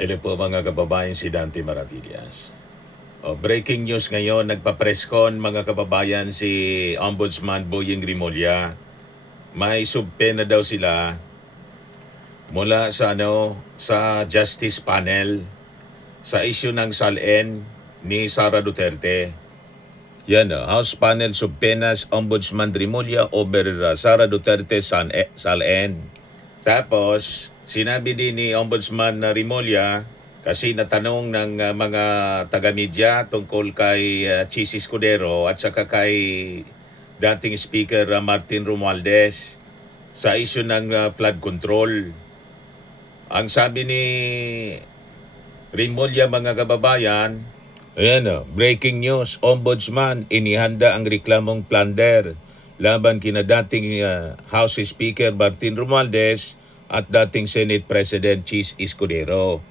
Hello po mga kababayan, si Dante Maravillas. Breaking news ngayon, nagpa-presscon mga kababayan si Ombudsman Boyeng Rimulya. May subpena daw sila mula sa Justice Panel sa issue ng SALN ni Sara Duterte. Yan, House Panel subpenas Ombudsman Rimulya over Sara Duterte SALN. Tapos, sinabi din ni Ombudsman Rimulya, kasi natanong ng mga taga-media tungkol kay Chis Escudero at saka kay dating Speaker Martin Romualdez sa issue ng flood control. Ang sabi ni Rimulya mga kababayan, ayan, breaking news, Ombudsman inihanda ang reklamong plunder laban kina dating House Speaker Martin Romualdez at dating Senate President Chis Escudero.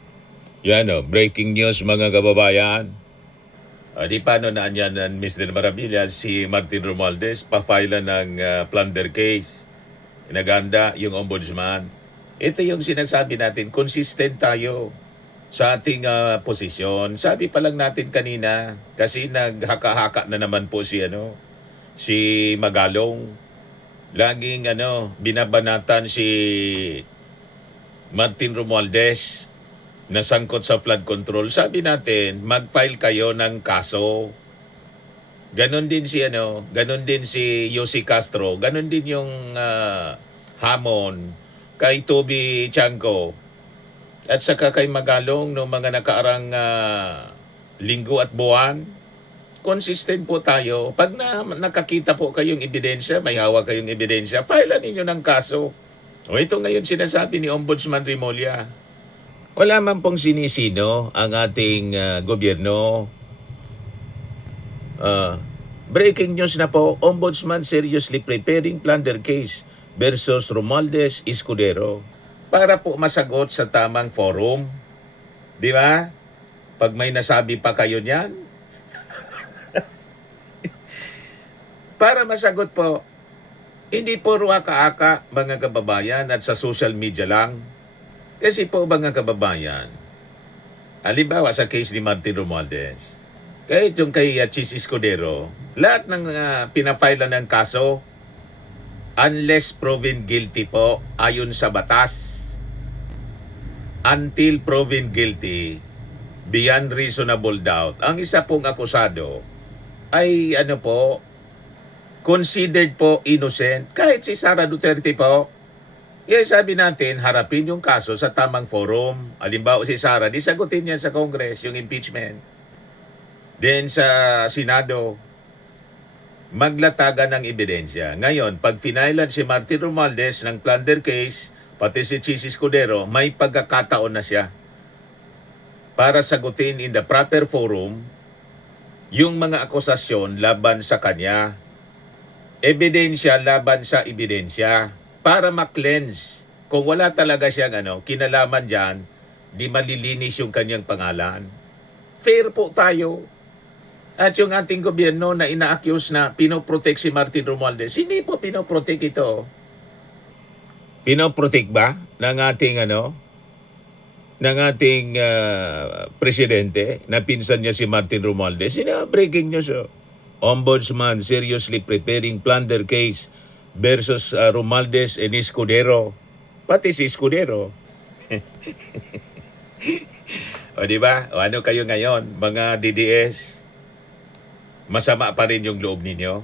Yan breaking news mga kababayan. Di paano na yan Mr. Maravillas, si Martin Romualdez pa-file ng plunder case. Inaganda yung ombudsman. Ito yung sinasabi natin, consistent tayo sa ating posisyon. Sabi pa lang natin kanina, kasi naghaka-haka na naman po si Magalong. Laging binabanatan si Martin Romualdez na sangkot sa flood control. Sabi natin, mag-file kayo ng kaso. Ganon din si Yossi Castro, ganon din yung hamon kay Toby Chanco at saka kay Magalong no mga nakaarang linggo at buwan. Consistent po tayo. Pag nakakita po kayong ebidensya, may hawak kayong ebidensya, file ninyo ng kaso. Ito ngayon sinasabi ni Ombudsman Rimulya. Wala man pong sinisino ang ating gobyerno. Breaking news na po, Ombudsman seriously preparing plunder case versus Romualdez Escudero para po masagot sa tamang forum. Di ba? Pag may nasabi pa kayo niyan, para masagot po, hindi po ruaka-aka mga kababayan at sa social media lang. Kasi po mga kababayan, halimbawa sa case ni Martin Romualdez, kahit yung kay Chis Escudero, lahat ng pinafile ng kaso, unless proven guilty po ayon sa batas, until proven guilty, beyond reasonable doubt, ang isa pong akusado ay considered po innocent. Kahit si Sara Duterte po, sabi natin, harapin yung kaso sa tamang forum. Halimbawa si Sara, sagutin niya sa Congress yung impeachment. Then sa Senado, maglatagan ng ebidensya. Ngayon, pag finailan si Martin Romualdez ng plunder case, pati si Chis Escudero, may pagkakataon na siya para sagutin in the proper forum yung mga akusasyon laban sa kanya. Ebidensya laban sa ebidensya para ma-cleanse. Kung wala talaga siyang kinalaman dyan, di malilinis yung kanyang pangalan. Fair po tayo. At yung ating gobyerno na ina-accuse na pinoprotect si Martin Romualdez, hindi po pinoprotect ito. Pinoprotect ba ng ating presidente na pinsan niya si Martin Romualdez? Breaking news. Ombudsman seriously preparing plunder case versus Romualdez and Escudero. Pati si Escudero. O di ba? O ano kayo ngayon, mga DDS? Masama pa rin yung loob ninyo?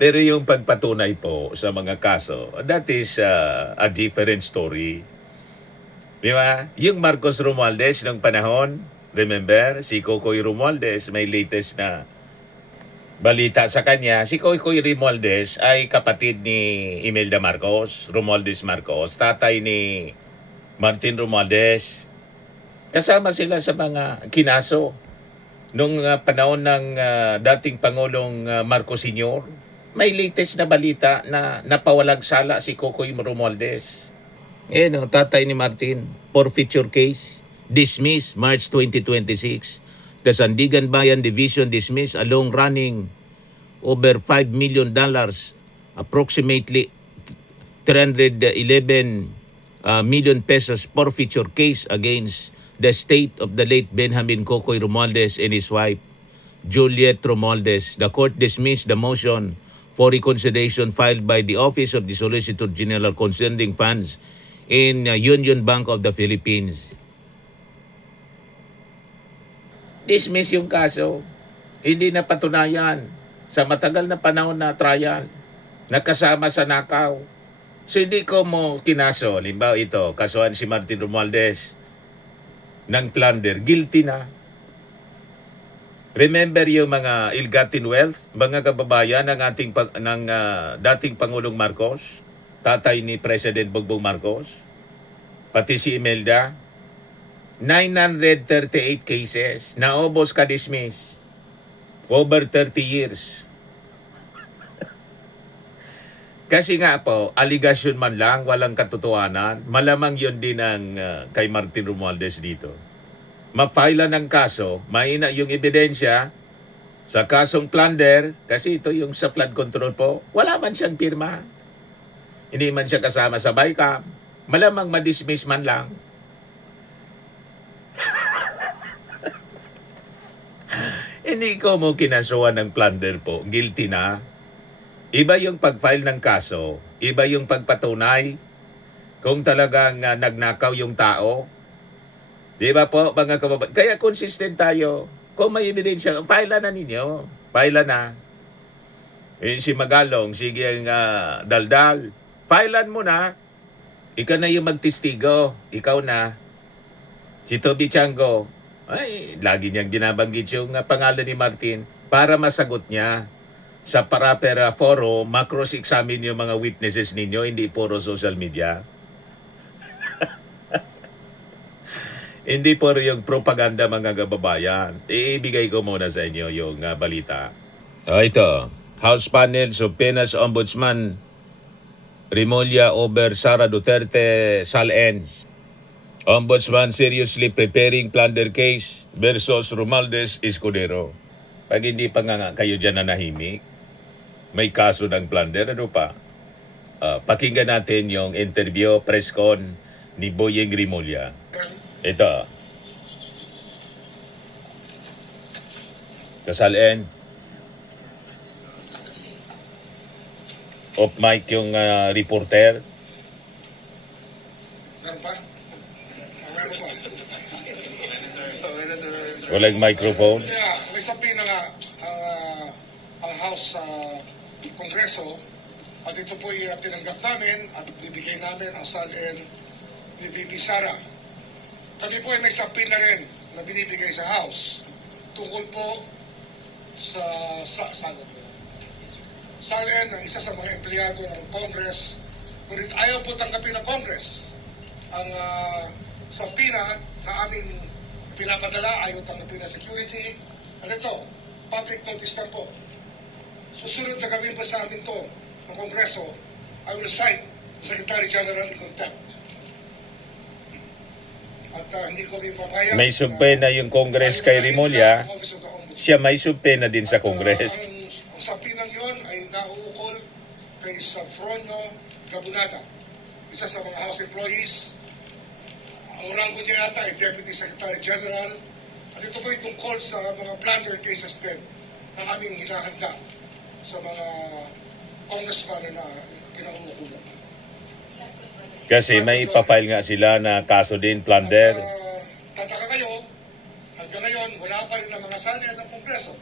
Pero yung pagpatunay po sa mga kaso, that is a different story. Di ba? Yung Marcos Romualdez ng panahon, remember, si Cocoy Romualdez, may latest na balita sa kanya. Si Cocoy Romualdez ay kapatid ni Imelda Marcos, Romualdez Marcos, tatay ni Martin Romualdez. Kasama sila sa mga kinaso nung panahon ng dating Pangulong Marcos Sr. May latest na balita na napawalang sala si Cocoy Romualdez. Tatay ni Martin, forfeiture case, dismissed March 2026. The Sandigan Bayan Division dismissed a long-running over $5 million, approximately 311 million pesos forfeiture case against the state of the late Benjamin Cocoy Romualdez and his wife, Juliet Romualdez. The court dismissed the motion for reconsideration filed by the Office of the Solicitor General concerning funds in Union Bank of the Philippines. Dismiss yung kaso. Hindi na patunayan sa matagal na panahon na trial. Nakasama sa nakaw. So hindi ko mo kinaso. Limbawa ito, kasuhan si Martin Romualdez ng plunder. Guilty na. Remember yung mga ill-gotten wealth, mga kababayan ng dating Pangulong Marcos, tatay ni President Bongbong Marcos, pati si Imelda, 938 cases, naubos ka-dismiss, over 30 years. Kasi nga po, aligasyon man lang, walang katotohanan, malamang yun din ang kay Martin Romualdez dito. Ma-file ng kaso, mahina yung ebidensya sa kasong plunder, kasi ito yung sa flood control po, wala man siyang pirma. Hindi man siya kasama sa BICAM. Malamang ma-dismiss man lang. Hindi ko mo kinasuhan ng plunder po. Guilty na. Iba yung pag-file ng kaso, iba yung pagpatunay kung talagang nagnakaw yung tao. Di ba po, mga kababayan? Kaya consistent tayo. Kung may ebidensya, file na ninyo. File na. Si Magalong, sige ang daldal. Filean mo na. Ikaw na yung magtestigo. Ikaw na. Si Toby Chango, ay, lagi niyang binabanggit yung pangalan ni Martin para masagot niya. Sa proper forum, macross-examine yung mga witnesses ninyo, hindi puro social media. Hindi puro yung propaganda, mga kababayan. Ibigay ko muna sa inyo yung balita. Ito, House panel subpoenas Ombudsman Remulla over Sara Duterte Sal-Ens. Ombudsman seriously preparing plunder case versus Romualdez Escudero. Pag hindi pa nga kayo dyan nanahimik, may kaso ng plunder, ano pa? Pakinggan natin yung interview, press con ni Boyeng Remulla. Ito. Sal-En. Off mic yung reporter. Meron pa? Meron pa. Walang microphone. Yeah, may sabi na nga ang House sa Kongreso at ito po yung tinanggap namin at bibigay namin ang Sal-En ni VP Sara. Kami po ay may sabi na rin na binibigay sa House tungkol po sa Sal-En ang isa sa mga empleyado ng Congress, ngunit ayaw po tanggapin ng Congress ang sapina na aming pinapadala, ayaw tanggapin ng security. At ito, public notice na po. Susunod na gawin pa sa amin to ng Kongreso, I will cite the Secretary General in contempt. At hindi ko rin papayag. May subpoena yung Congress kay Remulla. Siya may subpoena din sa Congress. Ang sapinang yun ay nauukol kay Safronio Gabunada, isa sa mga House employees. Ang rango niya yata ay Deputy Secretary General. At ito po ay tungkol sa mga plunder cases din na aming hinahanda sa mga congressman na kinauukulan. Kasi may pa-file nga sila na kaso din, plunder. Tataka kayo, hanggang ngayon, wala pa rin ang mga salya ng Kongreso.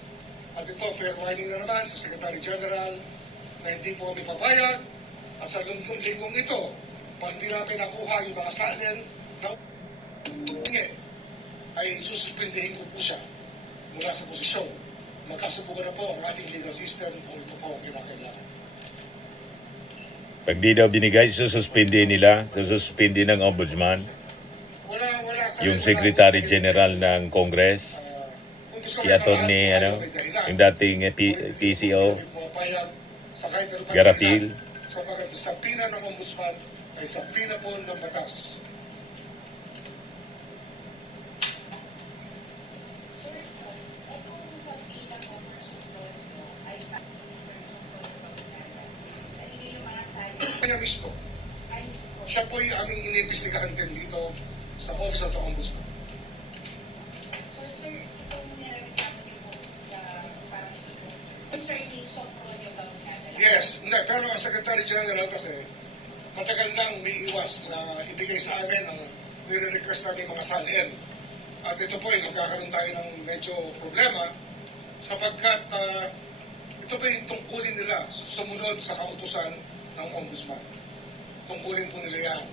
At ito, fair warning na naman sa Secretary General na hindi po kami papayag. At sa linggong ito, pag hindi natin nakuha yung mga salyan na ay sususpindihin ko po siya mula sa posisyon. Magkasubukan na po ang ating legal system kung ito po ang kinakailangan. Pag di daw binigay, sususpindi nila. Sususpindi ng Ombudsman. Yung Secretary General ng Congress. Si Attorney, yung dating PCO, Garafil. Sapagat sa sapina ng Ombudsman ay sapina po ng batas. Kanya mismo, siya po yung aming iniimbestigahan din dito sa Office of the Ombudsman. So, sir, itong nirereklamo niyo po parang ito, concerning soft roll yung government. Yes, hindi, pero ang Secretary General kasi matagal nang may iwas na ibigay sa amin ang nire-request namin mga salin. At ito po ay magkakaroon tayo ng medyo problema sapagkat ito po yung tungkulin nila sumunod sa kautusan ng Ombudsman. Tungkulin po nila yan.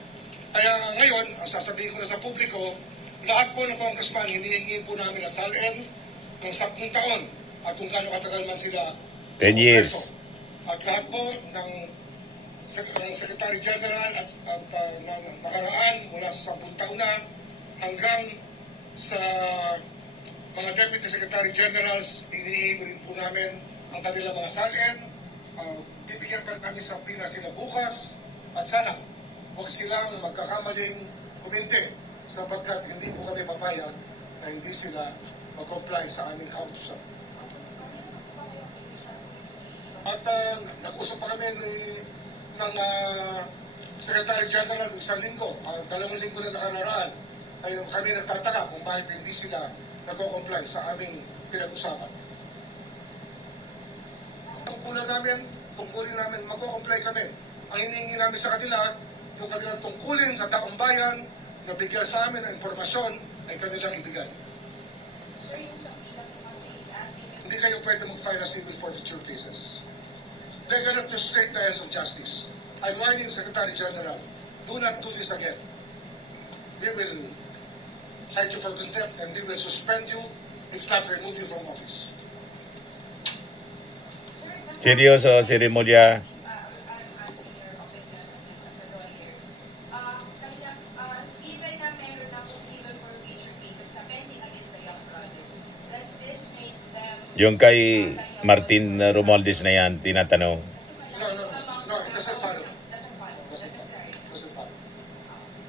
Kaya ngayon, ang sasabihin ko na sa publiko, lahat po ng congressman, hinihingi po namin ang salin ng 10 taon at kung gaano katagal man sila 10 years. Kongreso. At lahat po ng Secretary General at nakaraan mula sa 10 taon na hanggang sa mga Deputy Secretary Generals, hinihingi rin po namin ang kanilang mga salin. Bibigyan pa namin sa pina sila bukas at sana huwag silang magkakamaling kuminte sapagkat hindi po kami papayag na hindi sila mag-comply sa aming kautusan. At nag-usap pa kami ng Secretary General ng 1 linggo, 2 linggo na nakaraan. Ay kami nagtataka kung bakit hindi sila nag-comply sa aming pinag-usapan. Tungkulin namin, mag-comply kami. Ang hinihingi namin sa kanila, yung kanilang tungkulin sa taong bayan na bigyan sa amin ng impormasyon ay kanilang ibigay. Sir, yung sa pila po kasi is asking Hindi kayo pwede mag-file a civil forfeiture cases. They're gonna frustrate the ends of justice. I'm warning the Secretary General, do not do this again. We will cite you for contempt and we will suspend you, if not remove you from office. Seryoso, si Remulla. I'm asking your opinion on this as a lawyer. Kasi even na meron na kung civil forfeiture cases na pending against the young brothers, does this make them... Yung kay Martin Romualdez na yan, tinatanong. No, it doesn't follow. Doesn't follow. Doesn't That's right. Doesn't follow.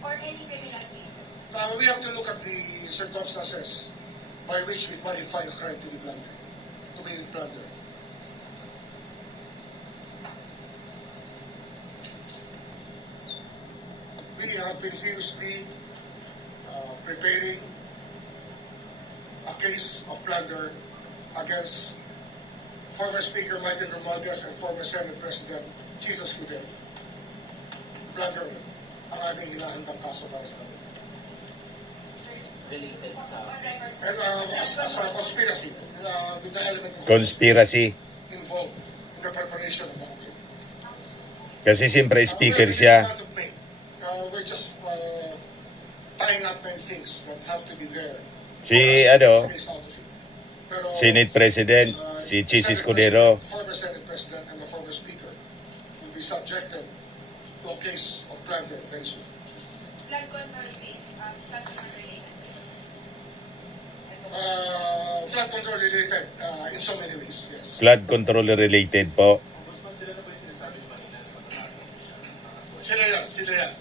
Or any criminal case. We have to look at the circumstances by which we qualify a crime to be plunder. We have been seriously preparing a case of plunder against former Speaker Martin Romualdez and former Senate President Jesus Escudero. Plunder ang aming hinahandang kaso para sa kanila. Related sa On record, sir. And as a conspiracy, with the element of Conspiracy. involved in the preparation of the complaint. Kasi siyempre speaker siya. We're just tying up many things that have to be there. Si, ano, Based out of it. Pero, Senate President, si Chis Senate Escudero. President, former Senate President and the former Speaker will be subjected to a case of plunder very soon. Flood control case, flood control related. Flood control related in so many ways, yes. Flood control related po. Ombudsman, sila na ba yung sinasabi ni Marina na matatasan mo siya ng mga source? Sila yan.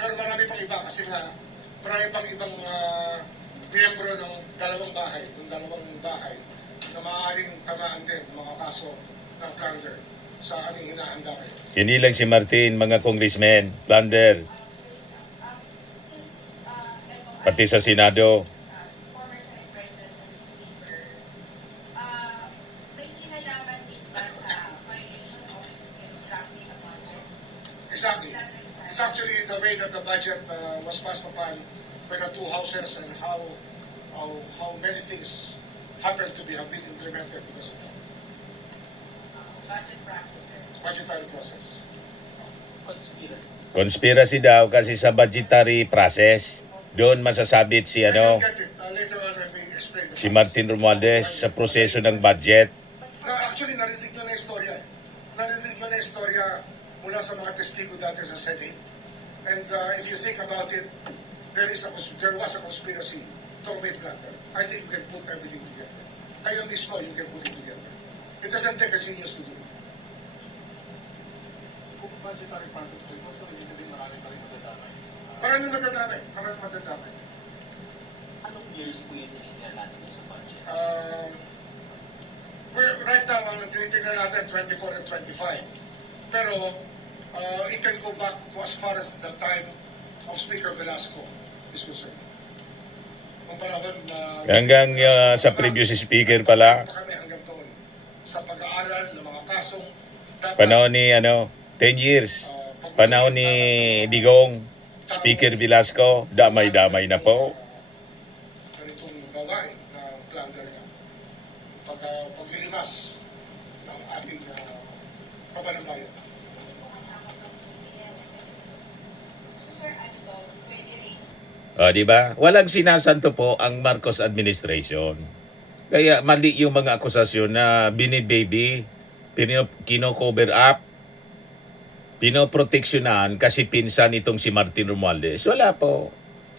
Pero marami pang iba kasi nga marami pang ibang miyembro ng dalawang bahay na maaaring tamaan din ng mga kaso ng plunder sa aming hinahanda ngayon. Hindi lang si Martin, mga congressmen, plunder. Since, Pati sa Senado. former Senate President and Speaker, may kinalaman din ba sa violation of drafting a budget? Exactly. It's actually the way that the budget was passed upon by the two houses and how many things have been implemented because of that Budget process, sir. budgetary process. Conspiracy. Conspiracy daw kasi sa budgetary process. Doon masasabit si You'll ano, get it later on when we explain the si facts. Martin Romualdez sa proseso ng budget. Actually, narinig nyo na yung istorya. Narinig nyo na yung istorya mula sa mga testigo dati sa Senate. And if you think about it, there was a conspiracy to commit plunder. I think you can put everything together. Kayo mismo, you can put it together. It doesn't take a genius to do it. Kung budgetary process po ito, so ibig sabihin marami pa rin madadamay. Maraming madadamay. Anong years po yung tinignan natin sa budget? Right now, ang tinitingnan natin 24 and 25. Pero it can go back to as far as the time of Speaker Velasco is concerned. Nung panahon na... Hanggang sa previous speaker pala, Pa kami hanggang doon sa pag-aaral ng mga kasong dapat, panahon ni 10 years. Panahon ni Digong, Speaker Velasco, damay-damay na po. ganitong gawain na plunder niya. Paglilimas ng ating kabanambayan. So sir, ano to, pwede rin. Di ba? Walang sinasanto po ang Marcos administration. Kaya mali yung mga akusasyon na binibaby, kino-cover up, pinoproteksyonan kasi pinsan itong si Martin Romualdez. Wala po.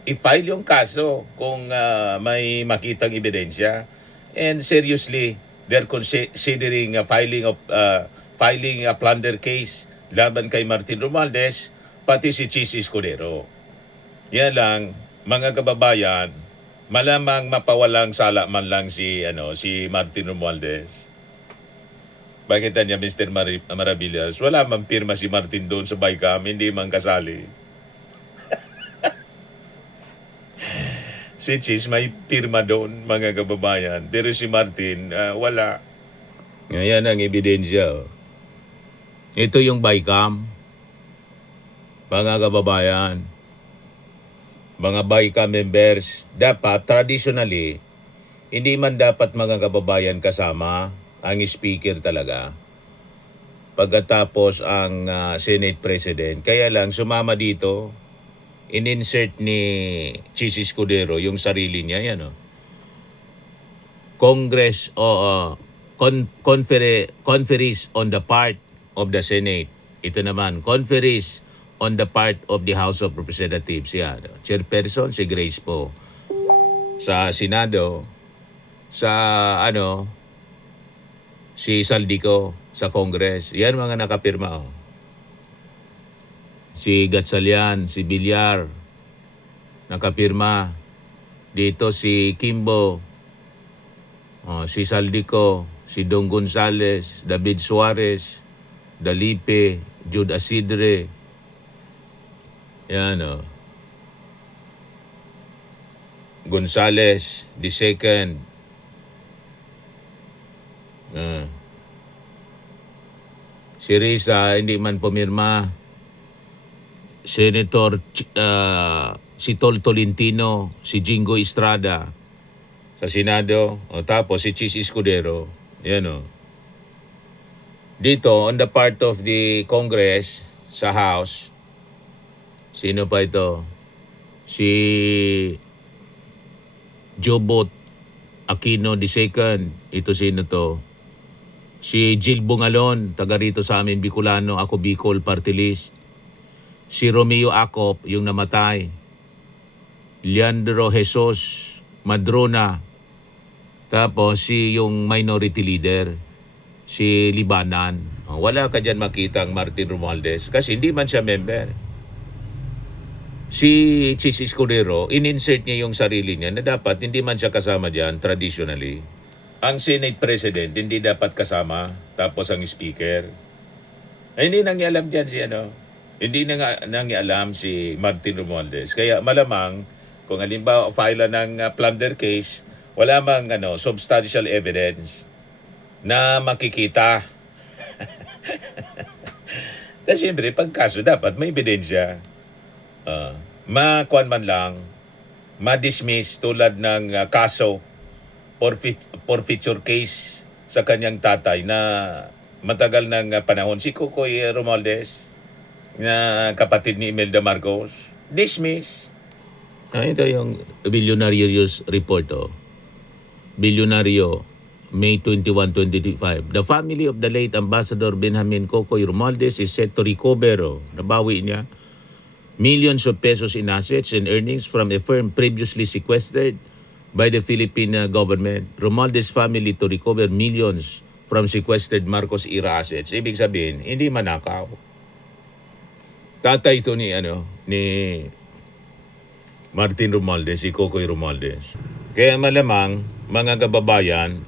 I-file yung kaso kung may makitang ebidensya. And seriously, they're considering filing a plunder case laban kay Martin Romualdez, pati si Chis Escudero. Yan lang, mga kababayan, malamang mapawalang sala man lang si Martin Romualdez. Bakit niya, Mr. Maravillas? Wala mang pirma si Martin doon sa Bicam, hindi man kasali. Si Chis may pirma doon, mga kababayan. Pero si Martin, wala. Ngayon ang ebidensya. Oh. Ito yung Bicam. Mga kababayan, mga Bicam members, dapat traditionally, hindi man dapat mga kababayan kasama ang speaker talaga. Pagkatapos ang Senate President. Kaya lang sumama dito, in-insert ni Chis Escudero yung sarili niya. Yan, oh. Congress conferees on the part of the Senate. Ito naman, conferees on the part of the House of Representatives. Yan. Chairperson si Grace po. Sa Senado, sa si Saldico sa Congress. Yan mga nakapirma. Oh. Si Gatsalian, si Villar, nakapirma. Dito si Kimbo, si Saldico, si Dong Gonzales, David Suarez, Dalipe, Jude Asidre. Yan o. Gonzales, the second. Si Risa, hindi man pumirma. Senator si Tol Tolentino, si Jingo Estrada sa Senado. O, tapos si Chis Escudero. Yan o. Dito, on the part of the Congress, sa House, sino pa ito? Si Jobot Aquino II. Ito sino to? Si Jill Bungalon, taga rito sa amin, Bicolano, ako Bicol Party List. Si Romeo Acop, yung namatay. Leandro Jesus Madrona. Tapos si yung minority leader, si Libanan. Wala ka dyan makita ang Martin Romualdez kasi hindi man siya member. Si Chis Escudero, in-insert niya yung sarili niya na dapat hindi man siya kasama dyan traditionally. Ang Senate President hindi dapat kasama, tapos ang Speaker. Ay, hindi nangyalam dyan si Hindi nangyalam si Martin Romualdez. Kaya malamang, kung halimbawa file ng plunder case, wala mang substantial evidence na makikita. Kasi siyempre, pagkaso dapat may ebidensya. Makuan man lang, ma-dismiss tulad ng kaso forfeiture case sa kanyang tatay na matagal ng panahon. Si Kukoy Romualdez, na kapatid ni Imelda Marcos, dismiss. Ito yung Billionarios Report. Billionario, May 21, 2025. The family of the late Ambassador Benjamin Cocoy Romualdez is set to recover, nabawi niya, millions of pesos in assets and earnings from a firm previously sequestered by the Philippine government. Romualdez family to recover millions from sequestered Marcos era assets. Ibig sabihin, hindi manakaw. Tatay ito ni Martin Romualdez, si Cocoy Romualdez. Kaya malamang, mga kababayan,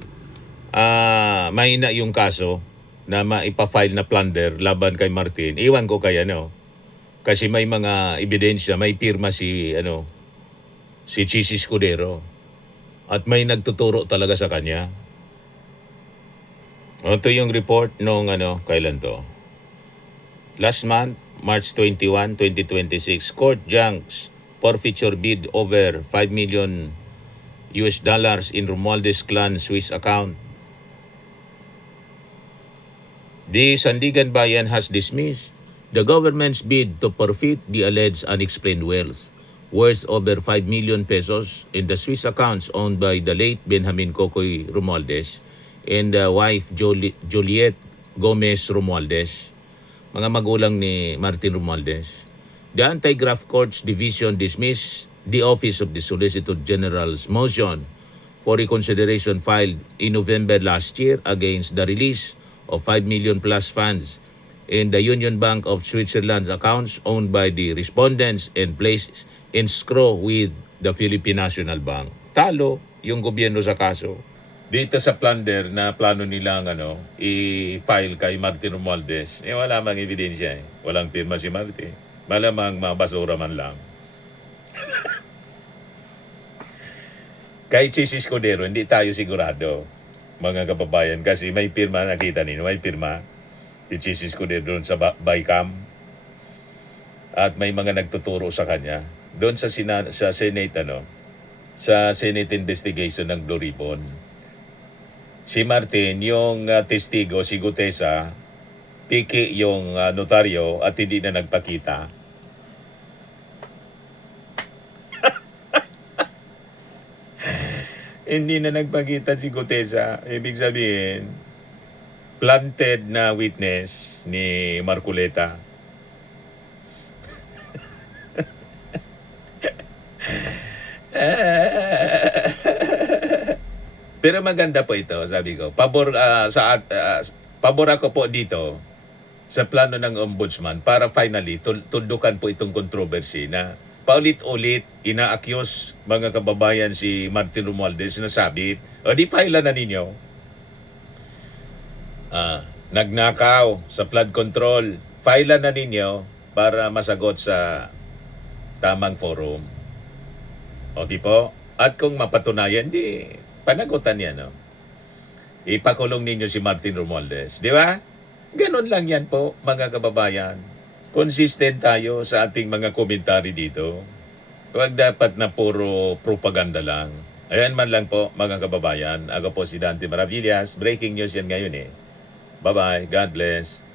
mahina yung kaso na maipafile na plunder laban kay Martin. Iwan ko kay ano. Kasi may mga ebidensya, may pirma si Chis Escudero. At may nagtuturo talaga sa kanya. Ito yung report nung kailan to? Last month, March 21, 2026, court junks forfeiture bid over $5 million in Romualdez clan Swiss account. The Sandigan Bayan has dismissed the government's bid to forfeit the alleged unexplained wealth worth over 5 million pesos in the Swiss accounts owned by the late Benjamin Cocoy Romualdez and the wife Juliet Gomez Romualdez, mga magulang ni Martin Romualdez. The Anti-Graft Courts Division dismissed the Office of the Solicitor General's motion for reconsideration filed in November last year against the release of 5 million plus funds in the Union Bank of Switzerland's accounts owned by the respondents and placed in escrow with the Philippine National Bank. Talo yung gobyerno sa kaso. Dito sa plunder na plano nilang i-file kay Martin Romualdez, wala mang ebidensya eh. Walang pirma si Martin. Malamang mabasura man lang. Kay Chis Escudero, hindi tayo sigurado, mga kababayan, kasi may pirma, nakita ninyo, may pirma si Chis Escudero doon sa Baykam. At may mga nagtuturo sa kanya. Doon sa Senate, sa Senate investigation ng Blue Ribbon. Si Martin, yung testigo, si Gutesa, piki yung notaryo at hindi na nagpakita. Hindi na nagpakita si Gutesa. Ibig sabihin, planted na witness ni Marculeta. Pero maganda po ito, sabi ko. Pabor ako po dito sa plano ng ombudsman para finally tundukan po itong controversy na paulit-ulit ina-accuse mga kababayan si Martin Romualdez na sabit. O di file na ninyo. Nagnakaw sa flood control. File na ninyo para masagot sa tamang forum. Okay po? At kung mapatunayan, di panagutan yan. No? Ipakulong ninyo si Martin Romualdez. Di ba? Ganon lang yan po, mga kababayan. Consistent tayo sa ating mga komentary dito. Huwag dapat na puro propaganda lang. Ayan man lang po, mga kababayan. Ako po si Dante Maravillas. Breaking news yan ngayon eh. Bye-bye. God bless.